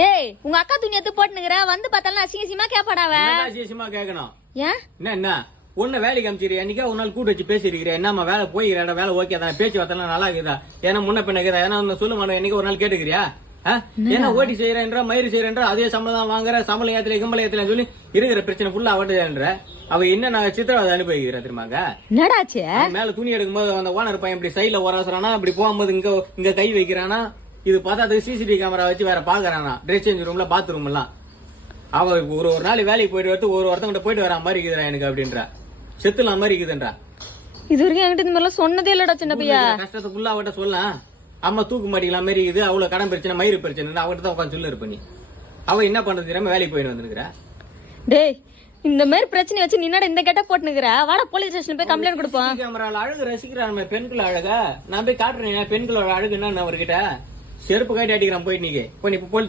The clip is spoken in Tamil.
டேய் உங்க அக்கா துணி எடுத்து போட்டுனுங்கற வந்து பார்த்தாலும் அசிங்கமா கேப்பாடாவ. அசிங்கமா கேட்கணும். ஏன் என்ன உன்ன வேலைக்கு அமிச்சிருக்கியா? என்னைக்கா ஒரு நாள் கூட்டு வச்சு பேசிருக்கிறியா? என்னம்மா வேலை போய்கிறா? வேலை ஓகே தான், பேச்சு வார்த்தைலாம் நல்லா இருக்குதா? ஏன்னா முன்ன பின்ன இருக்குதா? ஏன்னா சொல்ல மாட்டோம். என்னைக்கு ஒரு நாள் கேட்டுக்கிறியா? என்ன ஓட்டி செய்யறேன்ற மயிறு செய்யறேன்ற அதே சம்பளம் தான் வாங்குற, சம்பளம் ஏத்தல கிம்பளம் ஏத்தல சொல்லி இருக்கிற பிரச்சனை ஃபுல்லா அவட்டுன்ற அவ என்ன நான் சித்திரவதை அனுபவிக்கிற தெரியுமாங்க? என்னடாச்சு? மேல துணி எடுக்கும்போது அந்த ஓனர் பையன் இப்படி சைட்ல ஓராசறானா, இப்படி போகும்போது இங்க கை வைக்கிறானா, இது பார்த்தா அது சிசிடிவி கேமரா வச்சு வேற பாக்குறானா, ட்ரெஸ் சேஞ்ச் ரூம்ல பாத்ரூம் எல்லாம். அவ ஒரு நாள் வேலைக்கு போயிட்டு வரது ஒருத்தங்கிட்ட போயிட்டு வர மாதிரி இருக்குதுடா எனக்கு அப்படின்றா, செத்துலாம் மாதிரி இருக்குதுன்றா. இது வரைக்கும் என்கிட்ட இந்த மாதிரிலாம் சொன்னதே இல்லடா சின்ன பையா. கஷ்டத்தை ஃபுல்லா அவட்ட சொல்லலாம். அம்மா தூக்கு மாட்டிக்கலாம் மாதிரி இருக்குது, அவ்வளவு கடன் பிரச்சனை மயிறு பிரச்சனை அவட்ட தான் உட்காந்து சொல்லு இருப்ப. நீ அவ என்ன பண்றது தெரியாம வேலைக்கு போயிட்டு வந்துருக்கா. டேய் இந்த மாதிரி பிரச்சனை வச்சு நீ என்னடா இந்த கெட்ட போட்டுனுக்குற? வாடா போலீஸ் ஸ்டேஷன் போய் கம்ப்ளைண்ட் கொடுப்போம். கேமரால அழகு ரசிக்கிறான் பெண்கள் அழகா, நான் போய் காட்டுறேன் பெண்களோட அழகு என்ன அவர்கிட்ட. செருப்பு காட்டி அடிக்கிறான் போயிட்டு நீங்க போய்